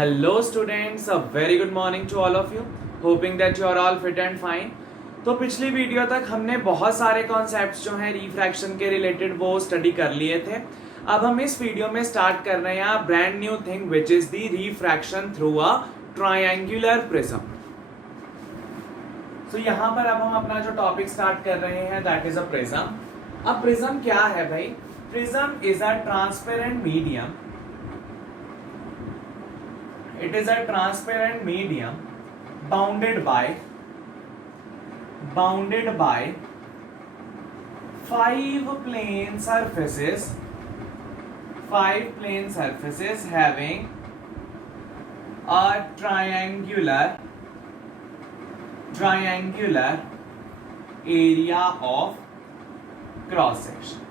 Hello students, a very good morning to all of you. Hoping that you are all fit and fine. तो पिछली video तक हमने बहुत सारे concepts जो हैं रिफ्रैक्शन के रिलेटेड वो स्टडी कर लिए थे. अब हम इस वीडियो में स्टार्ट कर रहे हैं brand new thing which is the refraction through a triangular prism. तो यहाँ पर अब हम अपना जो टॉपिक स्टार्ट कर रहे हैं दैट इज अ प्रिज्म. अब प्रिज्म क्या है भाई? Prism is a transparent medium. It is a transparent medium bounded by five plane surfaces having a triangular area of cross section.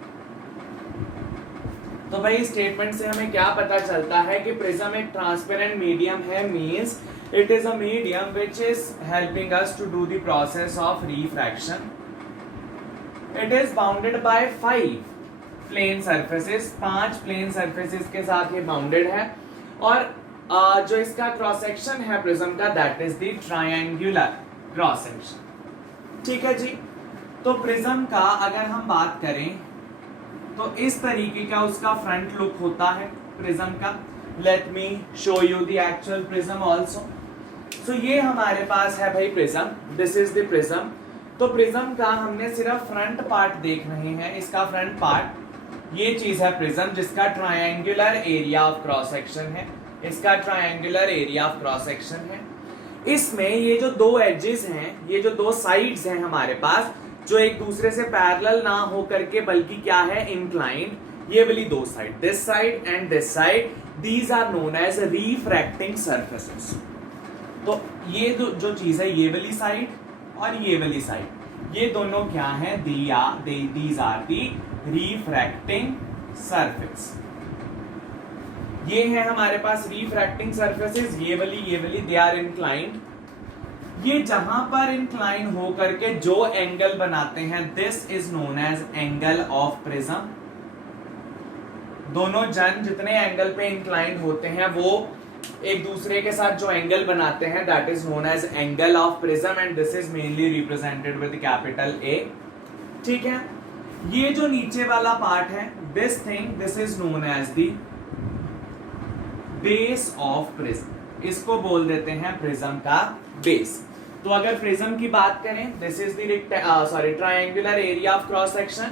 तो भाई स्टेटमेंट से हमें क्या पता चलता है कि प्रिज्म एक ट्रांसपेरेंट मीडियम है. Means it is a medium which is helping us to do the process of refraction. It is bounded by 5 plane surfaces. 5 plane surfaces के साथ ये बाउंडेड है. और जो इसका क्रॉस सेक्शन है प्रिज्म का that is the triangular cross section. ठीक है जी. तो प्रिज्म का अगर हम बात करें तो इस तरीके का उसका फ्रंट लुक होता है प्रिज्म का. Let me show you the actual prism also. So ये हमारे पास है भाई prism. This is the prism. तो प्रिज्म का हमने सिर्फ फ्रंट पार्ट देख रहे हैं. इसका फ्रंट पार्ट ये चीज है प्रिज्म जिसका triangular area of cross section है. इसका triangular area of cross section है. इसमें ये जो दो एजेस हैं, ये जो दो साइड्स हैं हमारे पास, जो एक दूसरे से पैरेलल ना हो करके बल्कि क्या है इंक्लाइंड, ये वाली दो side, this side and this side, these are known as refracting surfaces. तो ये जो चीज है ये वाली साइड और ये वाली साइड, ये दोनों क्या है? These are the refracting surface. ये है हमारे पास रिफ्रैक्टिंग सरफेसेस. ये वाली दे आर इंक्लाइंड. ये जहां पर इंक्लाइन हो करके जो एंगल बनाते हैं this is known as angle of prism. दोनों जन जितने एंगल पे इंक्लाइन होते हैं वो एक दूसरे के साथ जो एंगल बनाते हैं that is known as angle of prism and this is mainly represented with capital A. ठीक है. ये जो नीचे वाला पार्ट है this is known as the base of prism. इसको बोल देते हैं प्रिज्म का बेस. तो अगर प्रिज्म की बात करें this is the triangular area of cross section.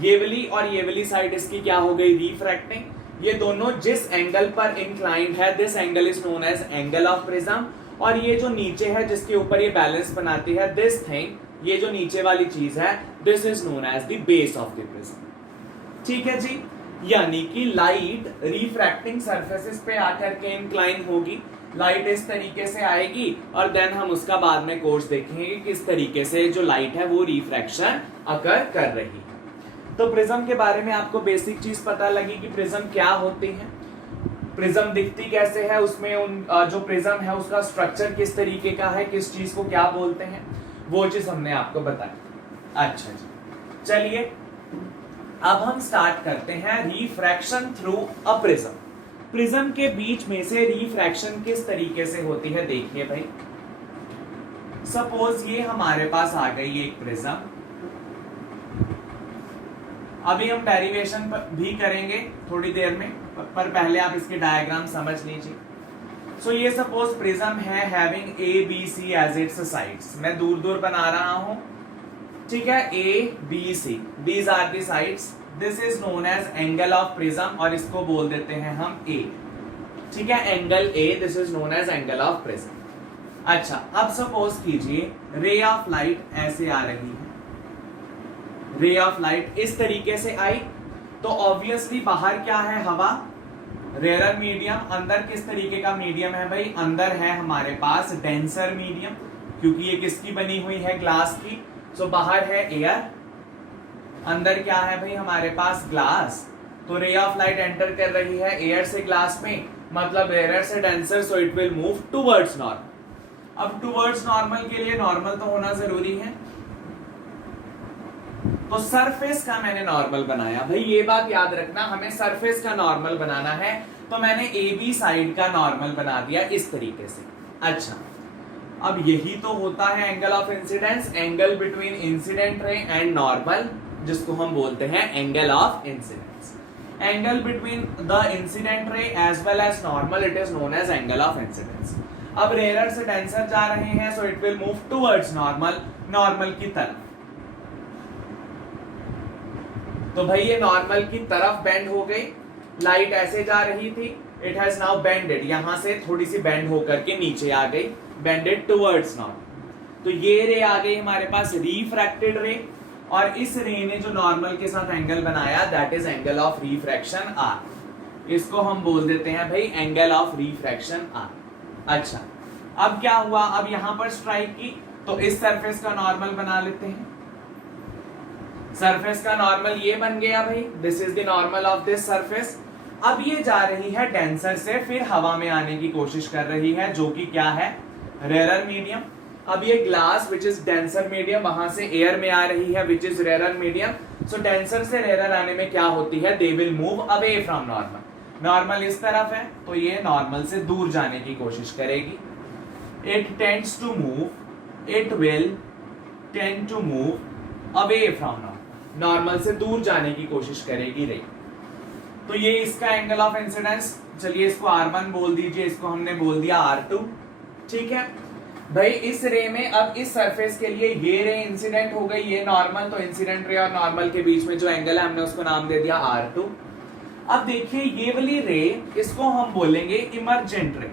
ये वाली और ये वाली साइड इसकी क्या हो गई? रिफ्रैक्टिंग. ये दोनों जिस एंगल पर इंक्लाइंड है this angle is known as angle of prism. और ये जो नीचे है जिसके ऊपर ये बैलेंस बनाती है दिस थिंग, ये जो नीचे वाली चीज है this is known as the base of the prism. ठीक है जी. यानी कि लाइट रिफ्रैक्टिंग सरफेसेस पे आकर के इंक्लाइन होगी. लाइट इस तरीके से आएगी और देन हम उसका बाद में कोर्स देखेंगे कि किस तरीके से जो लाइट है वो रिफ्रैक्शन अकर कर रही है. तो प्रिज्म के बारे में आपको बेसिक चीज पता लगी कि प्रिज्म क्या होती है, प्रिज्म दिखती कैसे है, उसमें जो प्रिज्म है उसका स्ट्रक्चर किस तरीके का है, किस चीज को क्या बोलते हैं, वो चीज हमने आपको बताई. अच्छा जी. चलिए अब हम स्टार्ट करते हैं refraction through a prism. Prism के बीच में से रिफ्रैक्शन किस तरीके से होती है देखिए भाई. सपोज ये हमारे पास आ गई एक प्रिज्म. अभी हम डेरिवेशन भी करेंगे थोड़ी देर में, पर पहले आप इसके डायग्राम समझ लीजिए. सो ये सपोज प्रिज्म है having A B C as its sides. मैं दूर दूर बना रहा हूं. ठीक है. A B C these are the sides. This is known as angle of prism और इसको बोल देते हैं हम ए. ठीक है. Angle A, this is known as angle of prism. अच्छा. अब सपोज कीजिए रे ऑफ लाइट ऐसे आ रही है. रे ऑफ लाइट इस तरीके से आई तो ऑब्वियसली बाहर क्या है? हवा. Rare medium. अंदर किस तरीके का मीडियम है भाई? अंदर है हमारे पास डेंसर मीडियम, क्योंकि ये किसकी बनी हुई है? ग्लास की. सो बाहर है एयर, अंदर क्या है भाई हमारे पास? ग्लास. तो रे ऑफ लाइट एंटर कर रही है एयर से ग्लास में, मतलब एयर से denser, so it will move towards normal. अब टुवर्ड्स नॉर्मल के लिए नॉर्मल तो होना जरूरी है. तो सरफेस का मैंने नॉर्मल बनाया। भाई ये बात याद रखना, हमें सरफेस का नॉर्मल बनाना है, तो मैंने ए बी साइड का नॉर्मल बना दिया इस तरीके से। अच्छा, अब यही तो होता है angle of incidence, angle between incident ray and normal, जिसको हम बोलते हैं angle of incidence. Angle between the incident ray as well as normal, it is known as angle of incidence. अब रेयर से डेंसर जा रहे हैं, so it will move towards normal, normal की तरफ। तो भाई ये नॉर्मल की तरफ बेंड हो गई, लाइट ऐसे जा रही थी, इट हैज नाउ बेंडेड, यहां से थोड़ी सी बेंड होकर के नीचे आ गई, बेंडेड टुवर्ड्स नॉर्मल। तो ये रे आ गई हमारे पास रिफ्रैक्टेड रे, और इस रे ने जो नॉर्मल के साथ एंगल बनाया that is angle of refraction R. इसको हम बोल देते हैं भाई एंगल ऑफ रिफ्रैक्शन आर। अच्छा, अब क्या हुआ, अब यहां पर स्ट्राइक की, तो इस सरफेस का नॉर्मल बना लेते हैं। सरफेस का नॉर्मल ये बन गया भाई, this is the normal of this surface. अब ये जा रही है डेंसर से फिर हवा में आने की कोशिश कर रही है, जो कि क्या है, रेयर मीडियम। अब ये glass which is denser medium, वहां से एयर में आ रही है which is rare medium. So denser से रेयर आने में क्या होती है, they will move away from normal. Normal इस तरफ है, तो ये नॉर्मल से दूर जाने की कोशिश करेगी। It tends to move, it will tend to move away from normal, normal से दूर जाने की कोशिश करेगी रे। तो ये इसका एंगल ऑफ इंसिडेंस, चलिए इसको R1 बोल दीजिए, इसको हमने बोल दिया R2। ठीक है भाई, इस रे में अब इस सरफेस के लिए ये रे इंसिडेंट हो गई, ये नॉर्मल, तो इंसिडेंट रे और नॉर्मल के बीच में जो एंगल है हमने उसको नाम दे दिया R2। अब देखिए ये वाली रे, इसको हम बोलेंगे इमर्जेंट रे।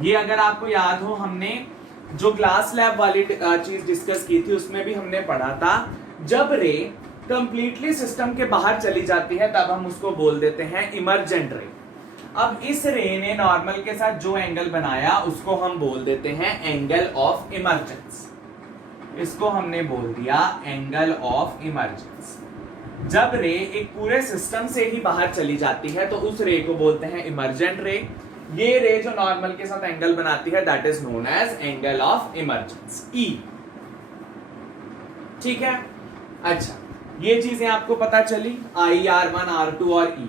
ये अगर आपको याद हो, हमने जो ग्लास स्लैब वाली चीज डिस्कस की थी उसमें भी हमने पढ़ा था, जब रे कंप्लीटली सिस्टम के बाहर चली जाती है तब हम उसको बोल देते हैं इमर्जेंट रे। अब इस रे ने नॉर्मल के साथ जो एंगल बनाया उसको हम बोल देते हैं एंगल ऑफ इमर्जेंस। इसको हमने बोल दिया एंगल ऑफ इमर्जेंस। जब रे एक पूरे सिस्टम से ही बाहर चली जाती है तो उस रे को बोलते हैं इमर्जेंट रे। ये रे जो नॉर्मल के साथ एंगल बनाती है that is known as angle of emergence, e. ठीक है, अच्छा ये चीजें आपको पता चली, आई, R1, R2 और ई।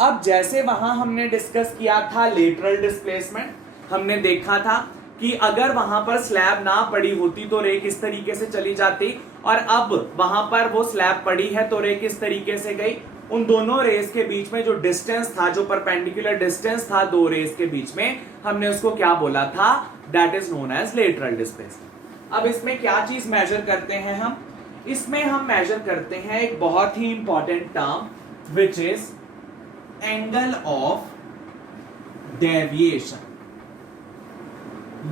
अब जैसे वहां हमने डिस्कस किया था लेटरल डिस्प्लेसमेंट, हमने देखा था कि अगर वहां पर स्लैब ना पड़ी होती तो रे किस तरीके से चली जाती, और अब वहां पर वो स्लैब पड़ी है तो रे किस तरीके से गई। उन दोनों रेस के बीच में जो डिस्टेंस था, जो परपेंडिकुलर डिस्टेंस था दो रेस के बीच में, हमने उसको क्या बोला था, that is known as lateral displacement. अब इसमें क्या चीज मेजर करते हैं हम, इसमें हम मेजर करते हैं एक बहुत ही important term which is angle of deviation.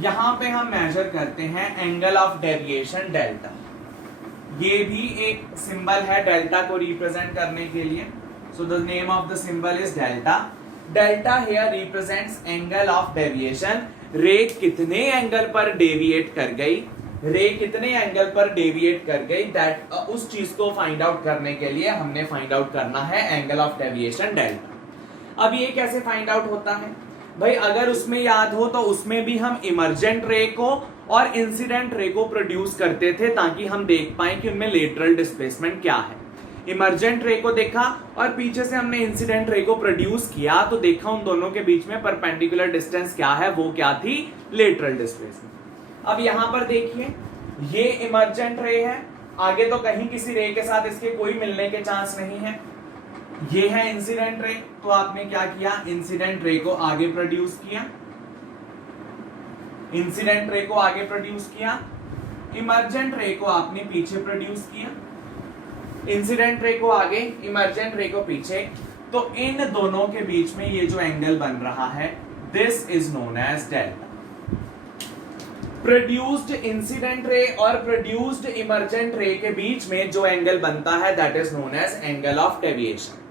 यहां पे हम मेजर करते हैं एंगल ऑफ डेविएशन डेल्टा। ये भी एक सिंबल है डेल्टा को रिप्रेजेंट करने के लिए, so the name of the symbol is delta. Delta here represents angle of deviation. रे कितने एंगल पर डेविएट कर गई, रे कितने एंगल पर डेविएट कर गई, दैट उस चीज को फाइंड आउट करने के लिए हमने फाइंड आउट करना है एंगल ऑफ डेविएशन डेल्टा। अब ये कैसे फाइंड आउट होता है भाई, अगर उसमें याद हो तो उसमें भी हम इमर्जेंट रे को और इंसिडेंट रे को प्रोड्यूस करते थे ताकि हम देख पाए कि उनमें लेटरल डिस्प्लेसमेंट क्या है। इमर्जेंट रे को देखा और पीछे से हमने इंसिडेंट रे को प्रोड्यूस किया तो देखा उन दोनों के बीच में परपेंडिकुलर डिस्टेंस क्या है, वो क्या थी, लेटरल डिस्प्लेसमेंट। अब यहां पर देखिए ये इमर्जेंट रे है, आगे तो कहीं किसी रे के साथ इसके कोई मिलने के चांस नहीं है। ये है इंसिडेंट रे, तो आपने क्या किया, इंसिडेंट रे को आगे प्रोड्यूस किया, इंसिडेंट रे को आगे प्रोड्यूस किया, इमर्जेंट रे को आपने पीछे प्रोड्यूस किया, इंसिडेंट रे को आगे, इमर्जेंट रे को पीछे। तो इन दोनों के बीच में ये जो एंगल बन रहा है this is known as delta. Produced incident ray और प्रोड्यूस्ड इमर्जेंट रे के बीच में जो एंगल बनता है that is known as angle of deviation.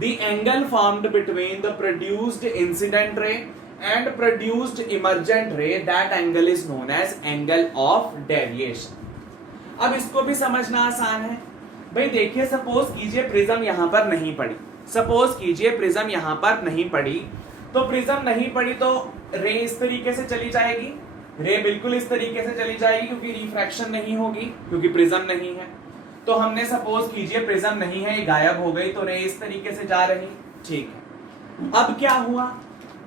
The angle formed between the produced incident ray and produced emergent ray, that angle is known as angle of deviation। अब इसको भी समझना आसान है भाई। देखिए सपोज कीजिए प्रिज्म यहां पर नहीं पड़ी, सपोज कीजिए प्रिज्म यहां पर नहीं पड़ी, तो प्रिज्म नहीं पड़ी तो रे इस तरीके से चली जाएगी, रे बिल्कुल इस तरीके से चली जाएगी क्योंकि रिफ्रैक्शन नहीं होगी, क्योंकि प्रिज्म नहीं है। तो हमने सपोज कीजिए प्रिज्म नहीं है, ये गायब हो गई, तो रे इस तरीके से जा रही, ठीक है। अब क्या हुआ,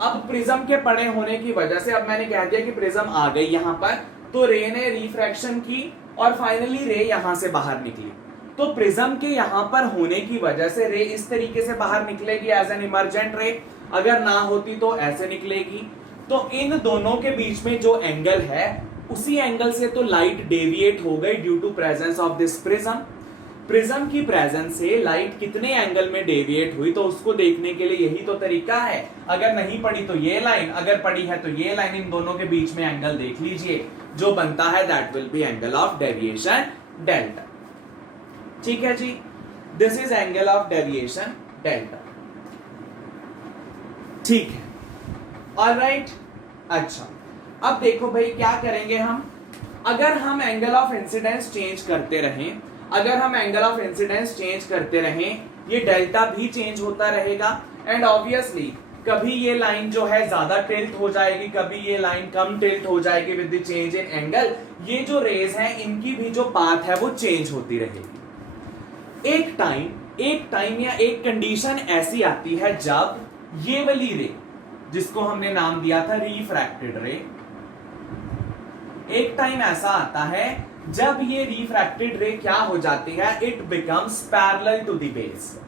अब प्रिज्म के पड़े होने की वजह से, अब मैंने कह दिया कि प्रिज्म आ गई यहां पर, तो रे ने रिफ्रैक्शन की और फाइनली रे यहां से बाहर निकली। तो प्रिज्म के यहां पर होने की वजह से रे इस तरीके से बाहर निकलेगी एज एन इमर्जेंट रे, अगर ना होती तो ऐसे निकलेगी। तो इन दोनों के बीच में जो एंगल है उसी एंगल से तो लाइट डेविएट हो गई due to presence of this prism. Prism की प्रेजेंस से लाइट कितने एंगल में डेविएट हुई, तो उसको देखने के लिए यही तो तरीका है। अगर नहीं पड़ी तो ये लाइन, अगर पड़ी है तो ये लाइन, इन दोनों के बीच में एंगल देख लीजिए, जो बनता है that will be angle of deviation delta. ठीक है जी, this is angle of deviation delta. ठीक है, ऑलराइट। अच्छा, अब देखो भाई क्या करेंगे हम, अगर हम एंगल ऑफ इंसिडेंस चेंज करते रहें, अगर हम एंगल ऑफ इंसिडेंस चेंज करते रहें, ये डेल्टा भी चेंज होता रहेगा एंड ऑब्वियसली कभी ये लाइन जो है ज्यादा टिल्ट हो जाएगी, कभी ये लाइन कम टिल्ट हो जाएगी with the change in angle. ये जो रेज हैं इनकी भी जो पाथ है वो चेंज होती रहेगी। एक टाइम या एक कंडीशन ऐसी आती है जब ये वाली रे, जिसको हमने नाम दिया था रिफ्रैक्टेड रे, एक टाइम ऐसा आता है जब ये रिफ्रैक्टेड रे क्या हो जाती है, it becomes parallel to the base.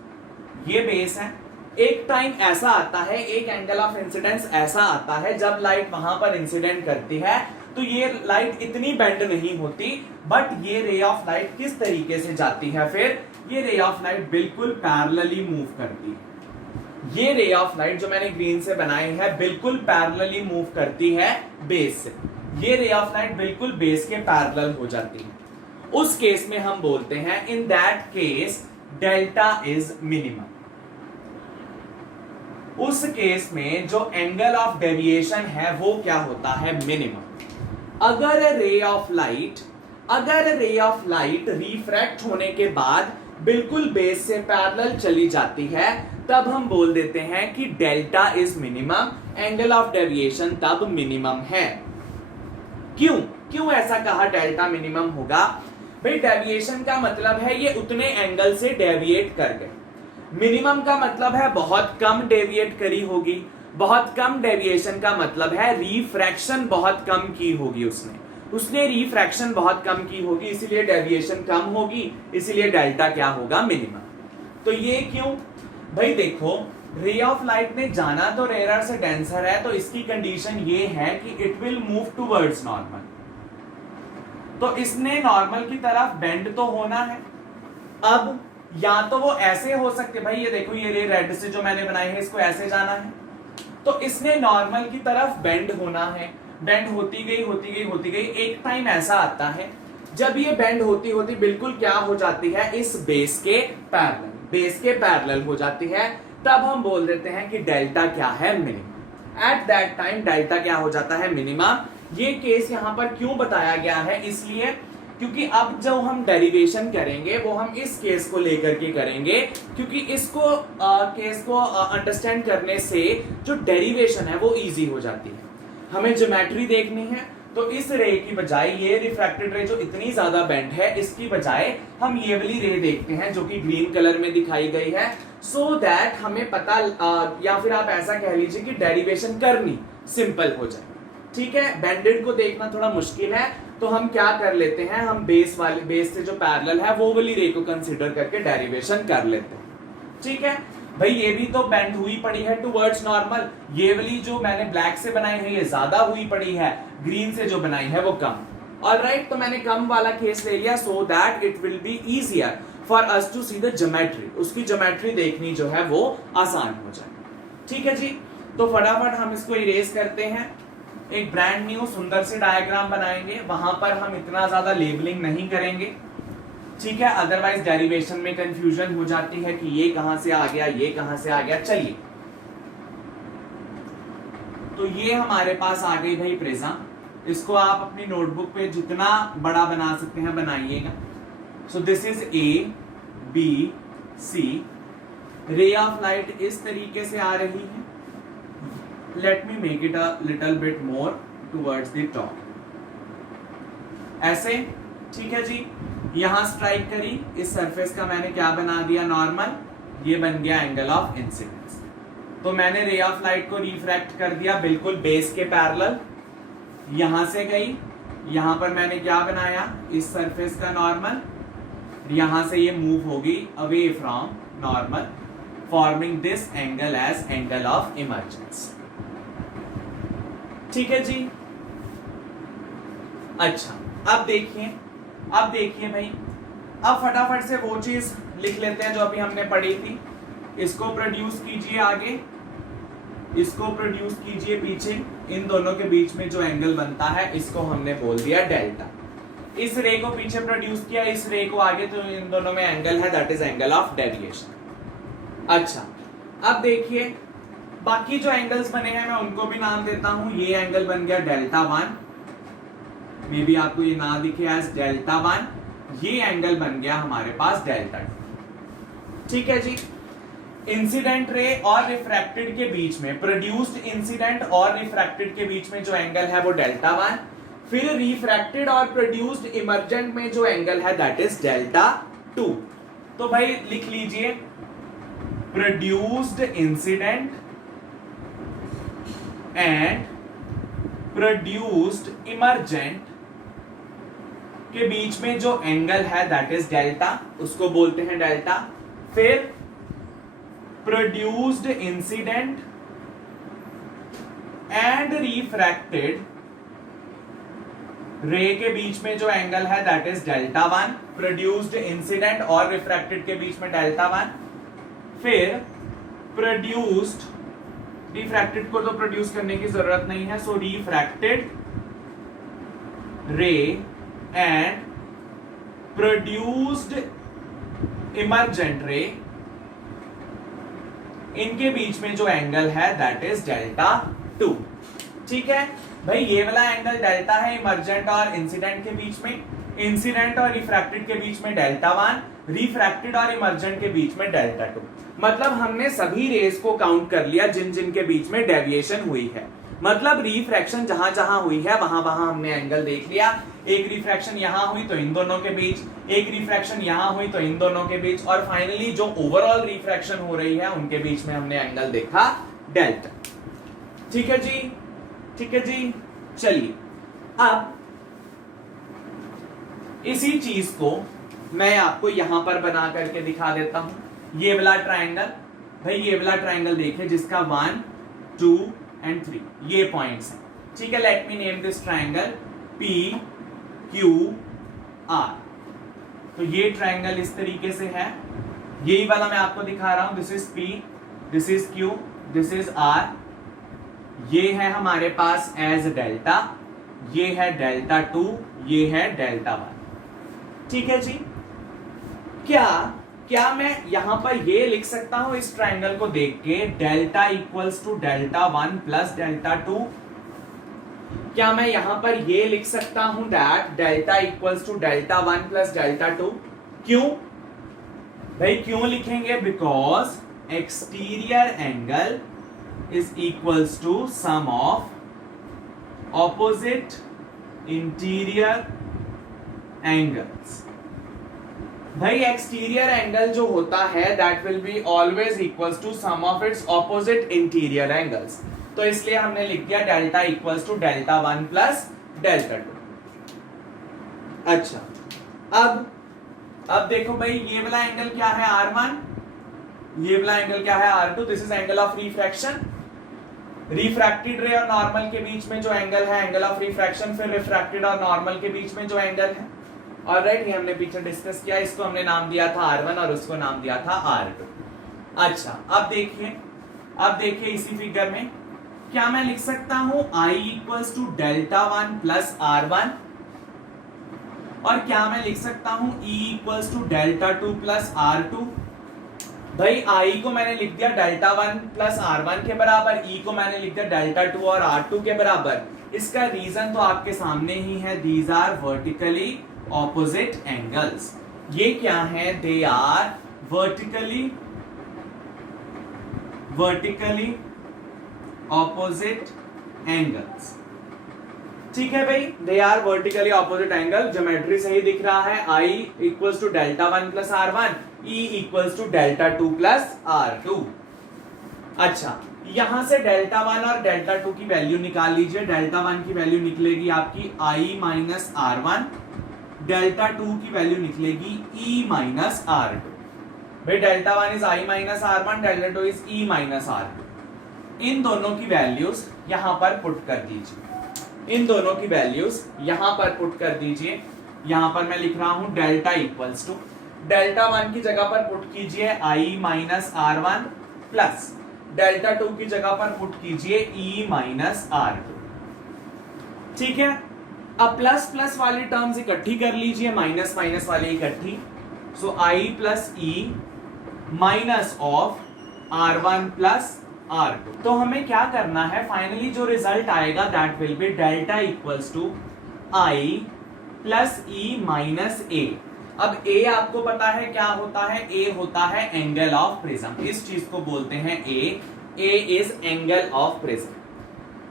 ये बेस है। एक टाइम ऐसा आता है, एक एंगल ऑफ इंसिडेंस ऐसा आता है जब लाइट वहां पर इंसिडेंट करती है तो ये लाइट इतनी बेंड नहीं होती, बट ये रे ऑफ लाइट किस तरीके से जाती है, फिर ये रे ऑफ लाइट बिल्कुल पैरेलली मूव करती है। ये रे ऑफ लाइट जो मैंने ग्रीन से बनाई है बिल्कुल पैरेलली मूव करती है बेस से। ये रे ऑफ लाइट बिल्कुल बेस के पैरेलल हो जाती है। उस केस में हम बोलते हैं in that case delta is minimum. उस केस में जो एंगल ऑफ डेविएशन है वो क्या होता है, मिनिमम। अगर रे ऑफ लाइट रिफ्रैक्ट होने के बाद बिल्कुल बेस से पैरेलल चली जाती है, तब हम बोल देते हैं कि delta is minimum, angle of deviation तब मिनिमम है। क्यों ऐसा कहा डेल्टा मिनिमम होगा? भाई डेविएशन का मतलब है ये उतने एंगल से डेविएट कर गए, मिनिमम का मतलब है बहुत कम डेविएट करी होगी, बहुत कम डेविएशन का मतलब है रिफ्रैक्शन बहुत कम की होगी उसने रिफ्रैक्शन बहुत कम की होगी, इसीलिए डेविएशन कम होगी, इसीलिए डेल्टा क्या होगा, मिनिमम। तो ये क्यों? भाई देखो, रे ऑफ लाइट ने जाना तो रेयर से डेंसर है, तो इसकी कंडीशन ये है कि it will move towards normal, तो इसने नॉर्मल की तरफ बेंड तो होना है। अब या तो वो ऐसे हो सकते, भाई ये देखो ये रे रेड से जो मैंने बनाई है इसको ऐसे जाना है, तो इसने नॉर्मल की तरफ बेंड होना है। बेंड होती गई, एक टाइम ऐसा आता है जब ये बेंड होती बिल्कुल क्या हो जाती है, इस बेस के पैरेलल हो जाती है, तब हम बोल देते हैं कि डेल्टा क्या है, minimum. At that time delta क्या हो जाता है, मिनिमम। ये केस यहां पर क्यों बताया गया है, इसलिए क्योंकि अब जो हम डेरिवेशन करेंगे वो हम इस केस को लेकर के करेंगे, क्योंकि इसको केस को अंडरस्टैंड करने से जो डेरिवेशन है वो इजी हो जाती है। हमें ज्योमेट्री देखनी है, तो इस रे की बजाय ये रिफ्रैक्टेड रे जो इतनी ज्यादा बेंड है, इसकी बजाय हम ये वाली रे देखते हैं जो कि ग्रीन कलर में दिखाई गई है, सो दैट हमें पता या फिर आप ऐसा कह लीजिए कि डेरिवेशन करनी सिंपल हो जाए। ठीक है, बेंडेड को देखना थोड़ा मुश्किल है, तो हम क्या कर लेते हैं, हम बेस से जो पैरेलल है वो वाली रे को कंसीडर करके डेरिवेशन कर लेते हैं। ठीक है भाई, ये भी तो बेंड हुई पड़ी है टुवर्ड्स नॉर्मल, ये वाली जो मैंने ब्लैक से बनाई है ये ज्यादा हुई पड़ी है, ग्रीन से जो बनाई है वो कम। ऑलराइट, तो मैंने कम वाला केस ले लिया so that it will be easier for us to see the geometry, उसकी ज्योमेट्री देखनी जो है वो आसान हो जाए। ठीक है जी, तो फटाफट हम इसको इरेज करते हैं, एक ब्रांड न्यू सुंदर से डायग्राम बनाएंगे, वहां पर हम इतना ज्यादा लेबलिंग नहीं करेंगे। ठीक है, अदरवाइज डेरिवेशन में कंफ्यूजन हो जाती है कि ये कहां से आ गया, ये कहां से आ गया। चलिए, तो ये हमारे पास आ गई भाई प्रिज्म, इसको आप अपनी नोटबुक पे जितना बड़ा बना सकते हैं बनाइएगा। So this is A B C, ray of light इस तरीके से आ रही है, let me make it a little bit more towards the top. ऐसे, ठीक है जी। यहां स्ट्राइक करी, इस सरफेस का मैंने क्या बना दिया, नॉर्मल, ये बन गया एंगल ऑफ इंसिडेंस। तो मैंने रे ऑफ लाइट को रिफ्रैक्ट कर दिया बिल्कुल बेस के पैरेलल, यहां से गई, यहां पर मैंने क्या बनाया, इस सरफेस का नॉर्मल, यहां से ये मूव होगी away from normal, forming this angle as angle of emergence. ठीक है जी। अच्छा, अब देखिए भाई, अब फटाफट से वो चीज लिख लेते हैं जो अभी हमने पढ़ी थी। इसको प्रोड्यूस कीजिए आगे, इसको प्रोड्यूस कीजिए पीछे, इन दोनों के बीच में जो एंगल बनता है इसको हमने बोल दिया डेल्टा। इस रे को पीछे प्रोड्यूस किया, इस रे को आगे, तो इन दोनों में एंगल है, that is angle of deviation. अच्छा, अब देखिए बाकी जो एंगल्स बने हैं मैं उनको भी नाम देता हूं। ये एंगल बन गया डेल्टा 1, मे बी आपको ये ना दिखे एज डेल्टा 1। ये एंगल बन गया हमारे पास डेल्टा 2। ठीक है जी। इंसिडेंट रे और रिफ्रैक्टेड के बीच में, प्रोड्यूस्ड इंसिडेंट और रिफ्रैक्टेड के बीच में जो एंगल है वो डेल्टा 1। फिर रिफ्रैक्टेड और प्रोड्यूस्ड इमर्जेंट में जो एंगल है दैट इज डेल्टा 2। तो भाई लिख लीजिए, produced incident and produced emergent के बीच में जो एंगल है दैट इज डेल्टा, उसको बोलते हैं डेल्टा। फिर प्रोड्यूस्ड इंसिडेंट एंड रिफ्रैक्टेड रे के बीच में जो एंगल है that is delta 1। Produced incident और रिफ्रैक्टेड के बीच में डेल्टा 1। फिर प्रोड्यूस्ड, रिफ्रैक्टेड को तो प्रोड्यूस करने की जरूरत नहीं है, so refracted ray and produced emergent ray, इनके बीच में जो एंगल है दैट इज डेल्टा 2। ठीक है भाई, ये वाला एंगल डेल्टा है इमर्जेंट और इंसिडेंट के बीच में, इंसिडेंट और रिफ्रैक्टेड के बीच में डेल्टा 1, रिफ्रैक्टेड और इमर्जेंट के बीच में डेल्टा 2। मतलब हमने सभी रेस को काउंट कर लिया जिन जिन के बीच में डेविएशन हुई है। मतलब रिफ्रैक्शन जहां जहां हुई है वहां वहां हमने एंगल देख लिया। एक रिफ्रैक्शन यहां हुई तो इन दोनों के बीच, एक रिफ्रैक्शन यहां हुई तो इन दोनों के बीच, और फाइनली जो ओवरऑल रिफ्रैक्शन हो रही है उनके बीच में हमने एंगल देखा डेल्टा। ठीक है जी, ठीक है जी। चलिए अब इसी चीज को मैं आपको यहां पर बना करके दिखा देता हूं। ये वाला ट्रायंगल, भाई ये वाला ट्रायंगल देखिए जिसका 1, 2 एंड 3 ये पॉइंट्स हैं। ठीक है, let me name this triangle P Q R। तो ये ट्रायंगल इस तरीके से है, यही वाला मैं आपको दिखा रहा हूं। This is P, this is Q, this is R। ये है हमारे पास एज डेल्टा, ये है डेल्टा 2, ये है डेल्टा 1। ठीक है जी। क्या मैं यहां पर ये लिख सकता हूं इस ट्रायंगल को देख के, delta equals to delta 1 plus delta 2? क्या मैं यहां पर ये लिख सकता हूं that delta equals to delta 1 plus delta 2? क्यों भाई, क्यों लिखेंगे? Because exterior angle is equals to sum of opposite interior angles। भाई एक्सटीरियर एंगल जो होता है that will be always equals to sum of its opposite interior angles। तो इसलिए हमने लिख दिया delta equals to delta 1 plus delta 2। अच्छा, अब देखो भाई, ये वाला एंगल क्या है R1, ये वाला एंगल क्या है R2। This is angle of refraction. Refracted रे और नॉर्मल के बीच में जो एंगल है एंगल ऑफ रिफ्रैक्शन। फिर रिफ्रैक्टेड और नॉर्मल के बीच में जो एंगल है, ऑलराइट, ये हमने पीछे डिस्कस किया। इसको हमने नाम दिया था R1 और उसको नाम दिया था R2। अच्छा, अब देखिए इसी फिगर में क्या मैं लिख सकता हूं I equals to delta 1 plus R1, और क्या मैं लिख सकता हूं E equals to delta 2 plus R2? भाई I को मैंने लिख दिया डेल्टा 1 प्लस R1 के बराबर, E को मैंने लिख दिया डेल्टा 2 और R2 के बराबर। इसका रीजन तो आपके सामने ही है, these are vertically opposite angles. ये क्या है? They are vertically opposite angles. ठीक है भाई, they are vertically opposite angle, geometry सही दिख रहा है। I equals to delta 1 plus R1, E equals to delta 2 plus R2। अच्छा, यहां से डेल्टा 1 और डेल्टा 2 की वैल्यू निकाल लीजिए। डेल्टा 1 की वैल्यू निकलेगी आपकी I माइनस R1, डेल्टा 2 की वैल्यू निकलेगी E माइनस R2। भाई delta 1 is I minus R1, delta 2 is E minus R2। इन दोनों की वैल्यूज यहां पर पुट कर दीजिए, इन दोनों की वैल्यूज यहां पर पुट कर दीजिए। यहां पर मैं लिख रहा हूं डेल्टा इक्वल्स टू, डेल्टा 1 की जगह पर पुट कीजिए I minus R1 plus delta 2 की जगह पर पुट कीजिए E माइनस R2। ठीक है, अब प्लस प्लस वाली टर्म्स इकट्ठी कर लीजिए, माइनस माइनस वाली इकट्ठी। सो I plus E minus of R1 plus R2। तो हमें क्या करना है, फाइनली जो रिजल्ट आएगा that will be delta equals to I plus E minus A। अब A आपको पता है क्या होता है, A होता है एंगल ऑफ प्रिज्म, इस चीज को बोलते हैं A is angle of prism.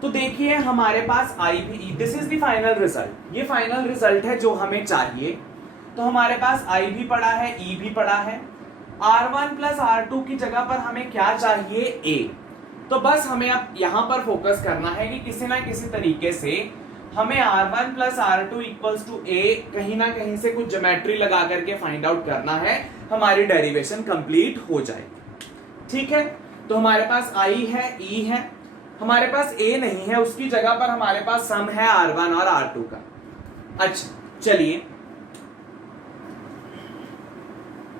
तो देखिए हमारे पास I भी, this is the final result, ये फाइनल रिजल्ट है जो हमें चाहिए। तो हमारे पास I भी पड़ा है, E भी पड़ा है। R1 प्लस R2 की जगह पर हमें क्या चाहिए, A। तो बस हमें अब यहां पर फोकस करना है कि किसी ना किसी तरीके से हमें R1 plus R2 equals to A कहीं ना कहीं से कुछ ज्योमेट्री लगा करके फाइंड आउट करना है, हमारी डेरिवेशन कंप्लीट हो जाएगी। ठीक है, तो हमारे पास I है, E है, हमारे पास A नहीं है, उसकी जगह पर हमारे पास सम है R1 और R2 का। अच्छा चलिए,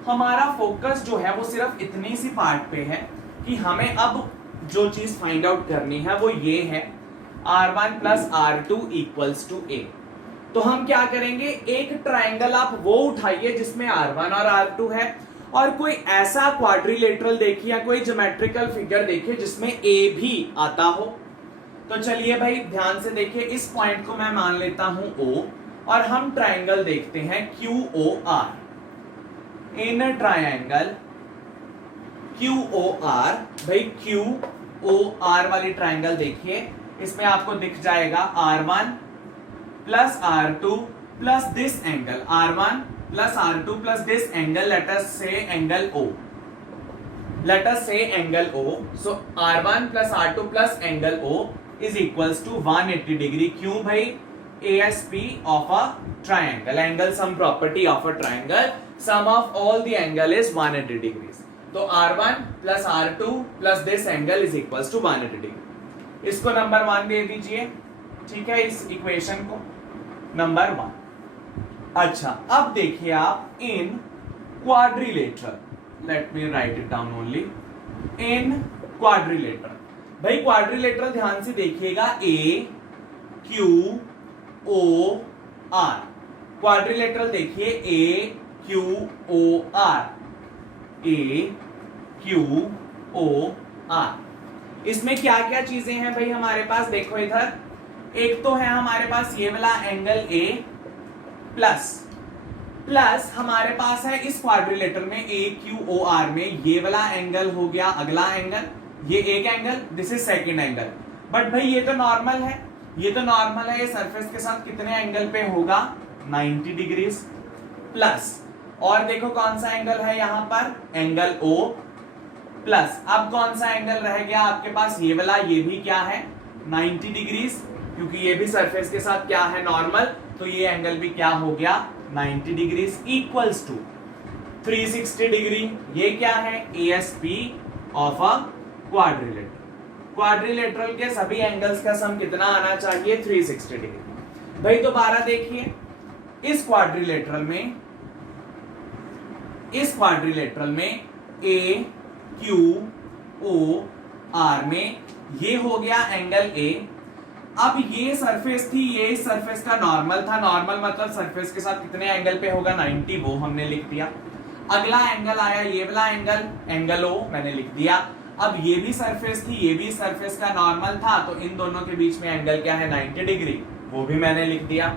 हमारा फोकस जो है वो सिर्फ इतनी सी पार्ट पे है कि हमें अब जो चीज फाइंड आउट करनी है वो ये है R1 plus R2 equals to A। तो हम क्या करेंगे, एक ट्राइंगल आप वो उठाइए जिसमें R1 और R2 है, और कोई ऐसा क्वाड्रिलेटरल देखिए या कोई ज्योमेट्रिकल फिगर देखिए जिसमें A भी आता हो। तो चलिए भाई ध्यान से देखिए, इस पॉइंट को मैं मान लेता हूं O, और हम ट्राइंगल देखते हैं QOR। इन ट्राइंगल QOR, भाई QOR वाली ट्राइंगल देखिए, इसमें आपको दिख जाएगा R1 plus R2 plus this angle, R1 plus R2 plus this angle, let us say angle O, let us say angle O। So R1 plus R2 plus angle O is equals to 180 degree. क्यों भाई, ASP of a triangle, angle sum property of a triangle, sum of all the angle is 180 degrees. तो R1 plus R2 plus this angle is equals to 180 degree. इसको number 1 दे दीजिए, ठीक है, इस equation को नंबर 1। अच्छा अब देखिए आप इन quadrilateral, let me right it down only, in quadrilateral, भाई क्वाड्रिलेटरल ध्यान से देखिएगा, A Q O R, quadrilateral देखिए A Q O R, A Q O R। इसमें क्या क्या चीजें हैं भाई हमारे पास, देखो इधर, एक तो है हमारे पास ये वाला एंगल A प्लस हमारे पास है इस क्वाड्रिलेटर में AQOR में ये वाला एंगल हो गया अगला एंगल, ये एक angle, this is second angle. But भाई ये तो नॉर्मल है, ये तो नॉर्मल है, ये सरफेस के साथ कितने एंगल पे होगा, 90 डिग्रीज प्लस, और देखो कौन सा एंगल है यहां पर, एंगल O प्लस, अब कौन सा एंगल रह गया आपके पास, ये वाला, ये भी क्या है 90 डिग्रीज, क्योंकि ये भी सरफेस के साथ क्या है नॉर्मल, तो ये एंगल भी क्या हो गया 90 डिग्रीज इक्वल्स टू 360 डिग्री। ये क्या है, ASP of a quadrilateral. Quadrilateral के सभी एंगल्स का सम कितना आना चाहिए, 360 डिग्री। भाई दोबारा देखिए, इस क्वाड्रिलेटरल में AQOR में ये हो गया एंगल A। अब ये सरफेस थी, ये इस सरफेस का नॉर्मल था, नॉर्मल मतलब सरफेस के साथ कितने एंगल पे होगा 90, वो हमने लिख दिया। अगला एंगल आया ये वाला एंगल, एंगल O मैंने लिख दिया। अब ये भी सरफेस थी, ये भी सरफेस का नॉर्मल था, तो इन दोनों के बीच में एंगल क्या है 90 डिग्री, वो भी मैंने लिख दिया।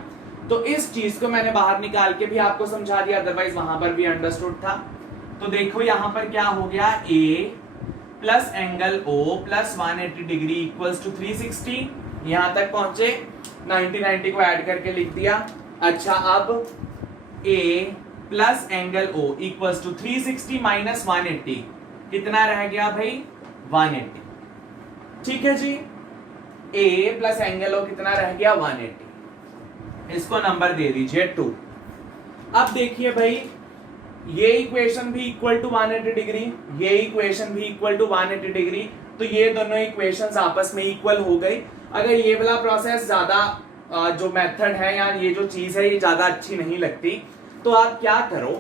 तो इस चीज को मैंने बाहर निकाल के भी आपको समझा दिया, अदरवाइज वहां पर भी अंडरस्टूड था। तो देखो यहां पर क्या हो गया, A plus angle O plus 180 degree equals to 360, यहां तक पहुंचे। 90 को ऐड करके लिख दिया। अच्छा, अब A plus angle O equals to 360 minus 180, कितना रह गया भाई 180। ठीक है जी, ए प्लस एंगल ओ कितना रह गया 180, इसको नंबर दे दीजिए 2। अब देखिए भाई, ये इक्वेशन भी इक्वल टू 180 डिग्री, ये इक्वेशन भी इक्वल टू 180 डिग्री, तो ये दोनों इक्वेशंस आपस में इक्वल हो गई। अगर ये वाला प्रोसेस ज्यादा जो मेथड है या ये जो चीज है ये ज्यादा अच्छी नहीं लगती, तो आप क्या करो,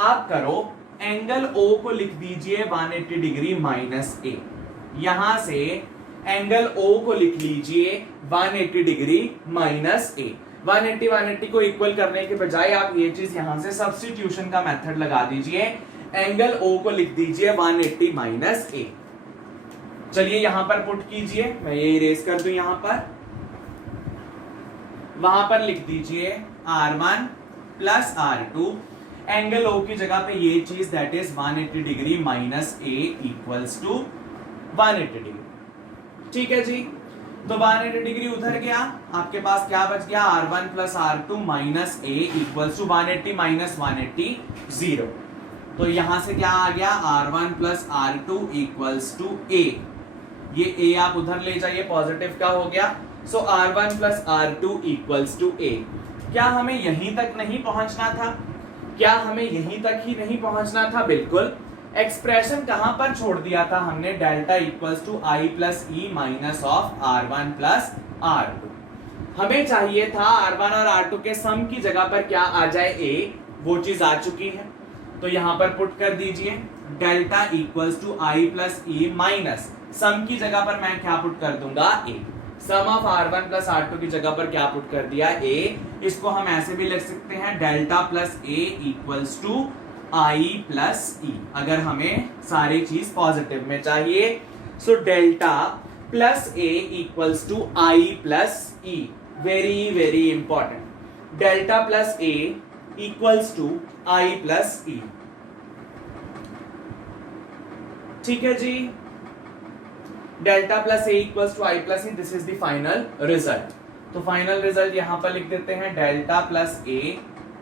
आप करो एंगल ओ को लिख दीजिए 180 डिग्री माइनस ए, यहां से एंगल ओ को लिख लीजिए 180 डिग्री माइनस ए। 180 को इक्वल करने के बजाय आप ये चीज यहां से सब्स्टिट्यूशन का मेथड लगा दीजिए, एंगल ओ को लिख दीजिए 180 माइनस ए। चलिए यहां पर पुट कीजिए, मैं ये इरेज कर दूं, यहां पर वहां पर लिख दीजिए R1 plus R2, angle O की जगह पे ये चीज that is 180 degree minus A equals to 180 degree. ठीक है जी, तो 180 डिग्री उधर गया, आपके पास क्या बच गया R1 plus R2 minus A equals to 180 minus 180 0। तो यहां से क्या आ गया R1 plus R2 equals to ए, ये ए आप उधर ले जाइए, पॉजिटिव का हो गया। So R1 plus R2 equals to A. क्या हमें यहीं तक नहीं पहुंचना था? क्या हमें यहीं तक ही नहीं पहुंचना था? बिल्कुल। एक्सप्रेशन कहां पर छोड़ दिया था हमने? Delta equals to I plus E minus of R1 plus R2। हमें चाहिए था R1 और R2 के सम की जगह पर क्या आ जाए ए, वो चीज आ चुकी है, तो यहां पर पुट कर दीजिए delta equals to I plus E minus, sum की जगह पर मैं क्या पुट कर दूंगा ए, सम ऑफ R1 प्लस R2 की जगह पर क्या पुट कर दिया ए। इसको हम ऐसे भी लिख सकते हैं delta plus A equals to I plus e, अगर हमें सारी चीज पॉजिटिव में चाहिए। So delta plus A equals to I plus e, very very important, delta plus A equals to I plus e. ठीक है जी, delta plus A equals to I plus e, this is the final result. तो final result यहां पर लिख देते हैं delta plus A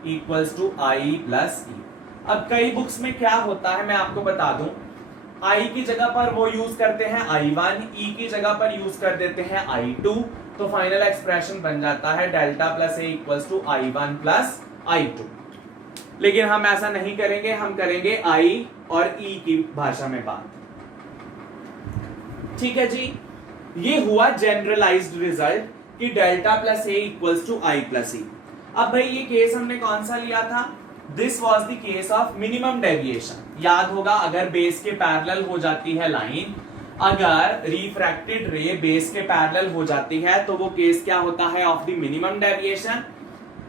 equals to I plus e. अब कई बुक्स में क्या होता है मैं आपको बता दूं, आई की जगह पर वो यूज करते हैं I1, ई की जगह पर यूज कर देते हैं I2, तो फाइनल एक्सप्रेशन बन जाता है delta plus A equals to I1 प्लस I2। लेकिन हम ऐसा नहीं करेंगे, हम करेंगे आई और ई की भाषा में बात। ठीक है जी, ये हुआ जनरलाइज्ड रिजल्ट कि delta plus A equals to I plus e. अब भाई ये केस हमने कौन सा लिया था? This was the case of minimum deviation. याद होगा, अगर बेस के पैरेलल हो जाती है लाइन, अगर रिफ्रैक्टेड रे बेस के पैरेलल हो जाती है, तो वो केस क्या होता है? Of the minimum deviation.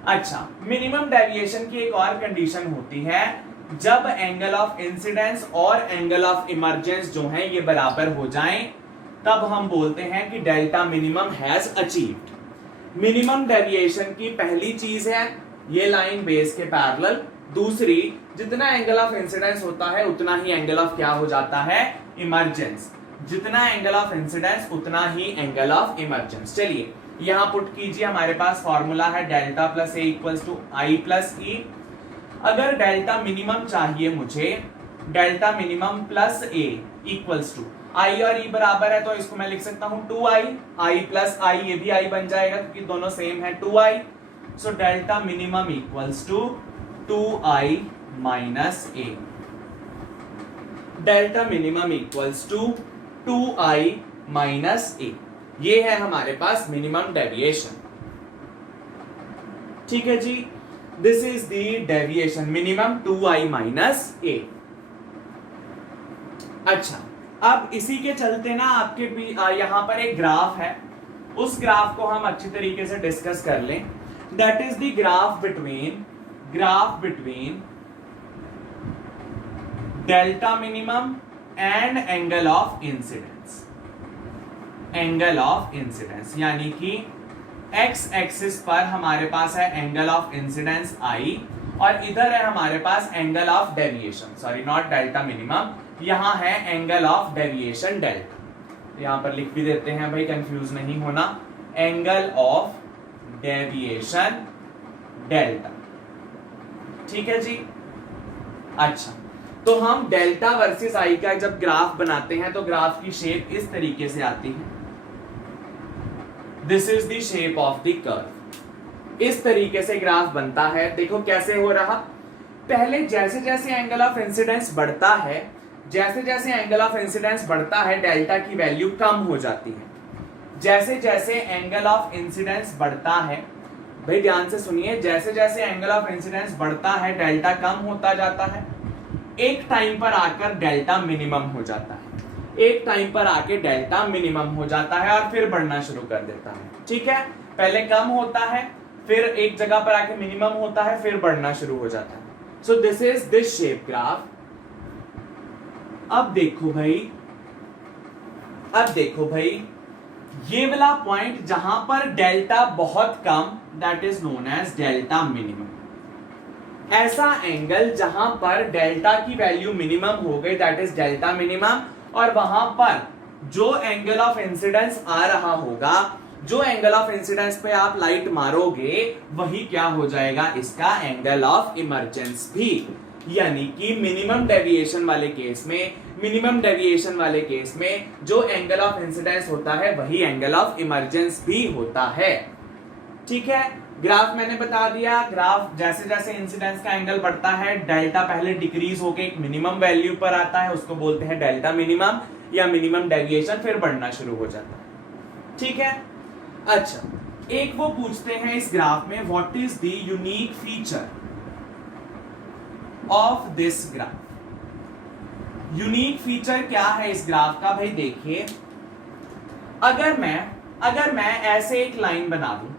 अच्छा, मिनिमम डेविएशन की एक और कंडीशन होती है, जब एंगल ऑफ इंसिडेंस और एंगल ऑफ इमर्जेंस जो है ये बराबर हो जाएं, तब हम बोलते हैं कि delta minimum has achieved. Minimum deviation की पहली चीज है ये लाइन बेस के पैरेलल, दूसरी जितना एंगल ऑफ इंसिडेंस होता है उतना ही एंगल ऑफ क्या हो जाता है? इमर्जेंस। जितना एंगल ऑफ इंसिडेंस उतना ही एंगल ऑफ इमर्जेंस। चलिए यहां पुट कीजिए, हमारे पास फॉर्मूला है delta plus A equals to I plus e. अगर डेल्टा मिनिमम चाहिए मुझे, delta minimum plus A equals to i और ई बराबर है, तो इसको मैं लिख सकता हूं 2i, आई प्लस आई, ये भी आई बन जाएगा क्योंकि दोनों सेम है, 2i। So delta minimum equals to 2i minus A, delta minimum equals to 2i minus A. ये है हमारे पास मिनिमम डेविएशन। ठीक है जी, this is the deviation minimum 2i minus A. अच्छा, अब इसी के चलते ना आपके यहां पर एक ग्राफ है, उस ग्राफ को हम अच्छी तरीके से डिस्कस कर लें। That is the graph between delta minimum and angle of incidence. Angle of incidence यानी कि एक्स एक्सिस पर हमारे पास है एंगल ऑफ इंसिडेंस आई, और इधर है हमारे पास angle of deviation, sorry not delta minimum, यहां है एंगल ऑफ डेविएशन डेल्टा। यहां पर लिख भी देते हैं भाई, कंफ्यूज नहीं होना, एंगल ऑफ डेविएशन डेल्टा। ठीक है जी। अच्छा, तो हम डेल्टा वर्सेस आई का जब ग्राफ बनाते हैं तो ग्राफ की शेप इस तरीके से आती है। This is the shape of the curve. इस तरीके से ग्राफ बनता है। देखो कैसे हो रहा, पहले जैसे जैसे एंगल ऑफ इंसिडेंस बढ़ता है, जैसे जैसे एंगल ऑफ इंसिडेंस बढ़ता है डेल्टा की वैल्यू कम हो जाती है। जैसे जैसे एंगल ऑफ इंसिडेंस बढ़ता है, भाई ध्यान से सुनिए, जैसे जैसे एंगल ऑफ इंसिडेंस बढ़ता है डेल्टा कम होता जाता है। एक टाइम पर आकर डेल्टा मिनिमम हो जाता है। एक टाइम पर आके डेल्टा मिनिमम हो जाता है और फिर बढ़ना शुरू कर देता है। ठीक है, पहले कम होता है, फिर एक जगह पर आके मिनिमम होता है, फिर बढ़ना शुरू हो जाता है। सो this is this shape graph. अब देखो भाई, ये वाला पॉइंट जहां पर डेल्टा बहुत कम, that is known as delta minimum. ऐसा एंगल जहां पर डेल्टा की वैल्यू मिनिमम हो गई, दैट इज डेल्टा मिनिमम। और वहां पर जो एंगल ऑफ इंसिडेंस आ रहा होगा, जो एंगल ऑफ इंसिडेंस पे आप लाइट मारोगे, वही क्या हो जाएगा, इसका एंगल ऑफ इमर्जेंस भी। यानी कि मिनिमम डेविएशन वाले केस में जो एंगल ऑफ इंसिडेंस होता है वही एंगल ऑफ इमर्जेंस भी होता है। ठीक है, ग्राफ मैंने बता दिया। ग्राफ जैसे जैसे इंसिडेंस का एंगल बढ़ता है, डेल्टा पहले डिक्रीज होकर एक मिनिमम वैल्यू पर आता है, उसको बोलते हैं डेल्टा मिनिमम या मिनिमम डेविएशन, फिर बढ़ना शुरू हो जाता है। ठीक है। अच्छा, एक वो पूछते हैं इस ग्राफ में, what is the unique feature of this graph. Unique feature क्या है इस ग्राफ का? भाई देखिए, अगर मैं ऐसे एक लाइन बना दूं,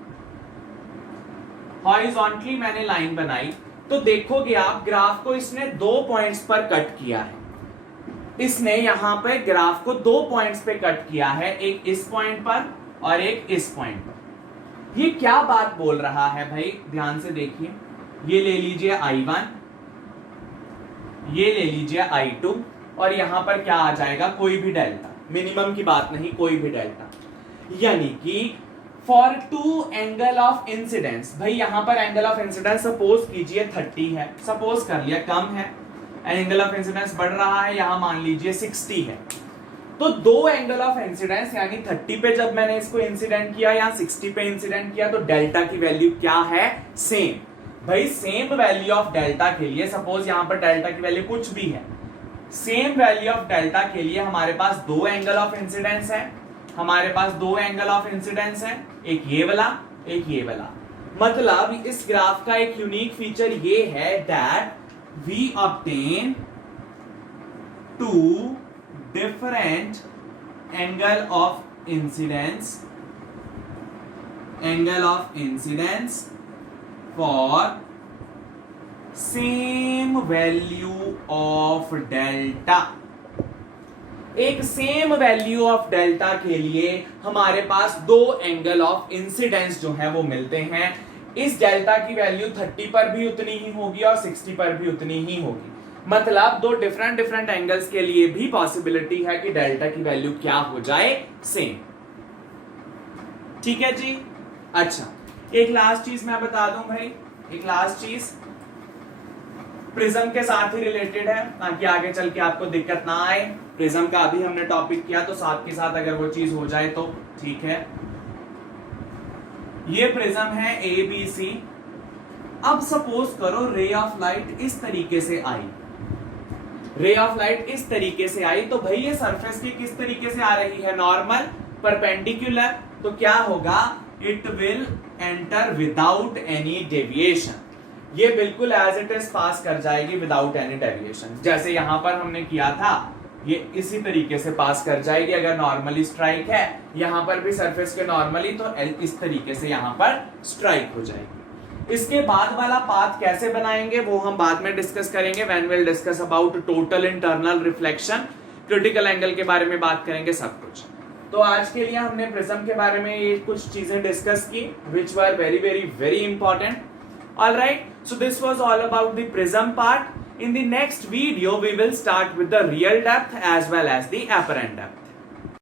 हॉरिजॉन्टली मैंने लाइन बनाई, तो देखोगे आप ग्राफ को इसने 2 पॉइंट्स पर कट किया है। इसने यहां पे ग्राफ को 2 पॉइंट्स पे कट किया है, एक इस पॉइंट पर और एक इस पॉइंट पर। ये क्या बात बोल रहा है भाई, ध्यान से देखिए। ये ले लीजिए I1, ये ले लीजिए I2, और यहां पर क्या आ जाएगा, कोई भी डेल्टा, मिनिमम की बात नहीं, कोई भी डेल्टा। यानी कि फॉर 2 एंगल ऑफ इंसिडेंस, भाई यहां पर एंगल ऑफ इंसिडेंस सपोज कीजिए 30 है, सपोज कर लिया, कम है, एंगल ऑफ इंसिडेंस बढ़ रहा है, यहां मान लीजिए 60 है। तो 2 एंगल ऑफ इंसिडेंस यानी 30 पे जब मैंने इसको इंसिडेंट किया या 60 पे इंसिडेंट किया, तो डेल्टा की वैल्यू क्या है, सेम। भाई सेम वैल्यू ऑफ डेल्टा के लिए, सपोज यहां पर डेल्टा की वैल्यू कुछ भी है, सेम वैल्यू ऑफ डेल्टा के लिए हमारे पास 2 एंगल ऑफ इंसिडेंस है, हमारे पास 2 एंगल ऑफ इंसिडेंस है, एक ये वाला, एक ये वाला। मतलब इस ग्राफ का एक यूनिक फीचर ये है that we obtain 2 different angle of incidence for same value of delta। एक सेम वैल्यू ऑफ डेल्टा के लिए हमारे पास 2 एंगल ऑफ इंसिडेंस जो है वो मिलते हैं। इस डेल्टा की वैल्यू 30 पर भी उतनी ही होगी और 60 पर भी उतनी ही होगी। मतलब 2 डिफरेंट एंगल्स के लिए भी पॉसिबिलिटी है कि डेल्टा की वैल्यू क्या हो जाए, सेम। ठीक है जी। अच्छा, एक लास्ट चीज मैं बता दूं भाई, एक लास्ट चीज प्रिज्म के साथ ही रिलेटेड है, ताकि आगे चल के आपको दिक्कत ना आए। प्रिज्म का अभी हमने टॉपिक किया, तो साथ के साथ अगर वो चीज हो जाए तो ठीक है। ये प्रिज्म है ABC। अब सपोज करो रे ऑफ लाइट इस तरीके से आई, रे ऑफ लाइट इस तरीके से आई, तो भाई ये सरफेस की किस तरीके से आ रही है, नॉर्मल, परपेंडिकुलर। तो क्या होगा, it will enter without any deviation. ये बिल्कुल एज इट इज पास कर जाएगी विदाउट एनी डेविएशन। जैसे यहां पर हमने किया था, ये इसी तरीके से पास कर जाएगी। अगर नॉर्मली स्ट्राइक है, यहां पर भी सरफेस के नॉर्मली, तो इस तरीके से यहां पर स्ट्राइक हो जाएगी। इसके बाद वाला पाथ कैसे बनाएंगे वो हम बाद में डिस्कस करेंगे, when will discuss about total internal reflection, critical angle के बारे में बात करेंगे, सब कुछ। तो आज के लिए हमने प्रिज्म के बारे में ये कुछ चीजें डिस्कस की, which were very very very important. All right, so this was all about the prism part. In the next video we will start with the real depth as well as the apparent depth.